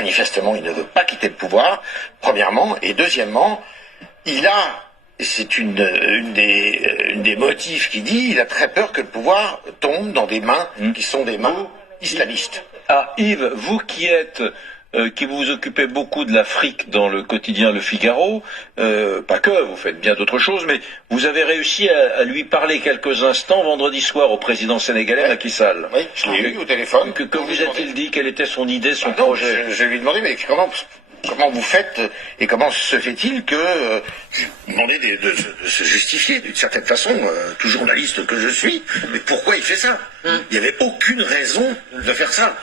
Manifestement, il ne veut pas quitter le pouvoir, premièrement, et deuxièmement, il a, c'est une des motifs qu'il dit, il a très peur que le pouvoir tombe dans des mains qui sont des mains islamistes. Ah, Yves, vous qui vous occupez beaucoup de l'Afrique dans le quotidien Le Figaro, pas que, vous faites bien d'autres choses, mais vous avez réussi à lui parler quelques instants vendredi soir au président sénégalais Macky Sall. Oui, je l'ai eu au téléphone. Que vous a-t-il dit? Quelle était son idée, son non, projet? je lui ai demandé, mais comment vous faites et comment se fait-il que je lui ai demandé de se justifier d'une certaine façon, tout journaliste que je suis, mais pourquoi il fait ça? Il n'y avait aucune raison de faire ça.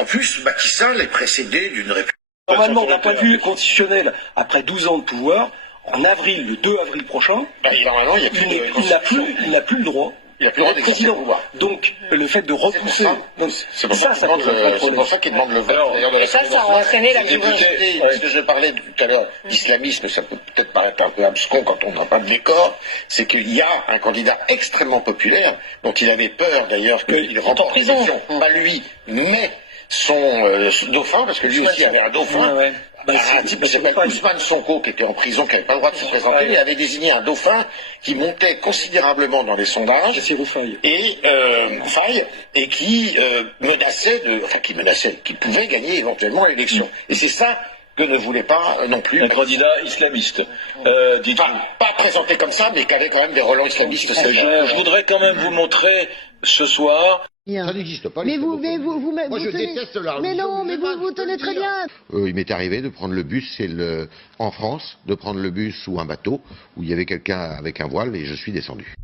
En plus, Macky Sall est précédé d'une république. Normalement, d'un point de vue constitutionnel, après 12 ans de pouvoir, en avril, le 2 avril prochain, Normalement, il n'a plus le droit. Il n'a plus le droit d'exercer le pouvoir. Donc, le fait de repousser... C'est pour ça qu'il demande le vote. Et ça a entraîné la majorité. Parce que je parlais tout à l'heure d'islamisme, ça peut peut-être paraître un peu abscon quand on n'a pas de décor, c'est qu'il y a un candidat extrêmement populaire, dont il avait peur d'ailleurs qu'il remporte l'élection, pas lui, mais son dauphin, parce que lui aussi avait un dauphin. Un type qui s'appelle Ousmane Sonko, qui était en prison, qui n'avait pas le droit de se présenter, il avait désigné un dauphin qui montait considérablement dans les sondages, et qui qui pouvait gagner éventuellement l'élection. Et c'est ça que ne voulait pas non plus... Un candidat islamiste, dites-vous. Pas présenté comme ça, mais qui avait quand même des relents islamistes. Je voudrais quand même vous montrer ce soir... Ça n'existe pas. Mais moi, je déteste la religion. Mais non, mais vous tenez très bien. Il m'est arrivé de prendre le bus, en France, de prendre le bus ou un bateau où il y avait quelqu'un avec un voile et je suis descendu.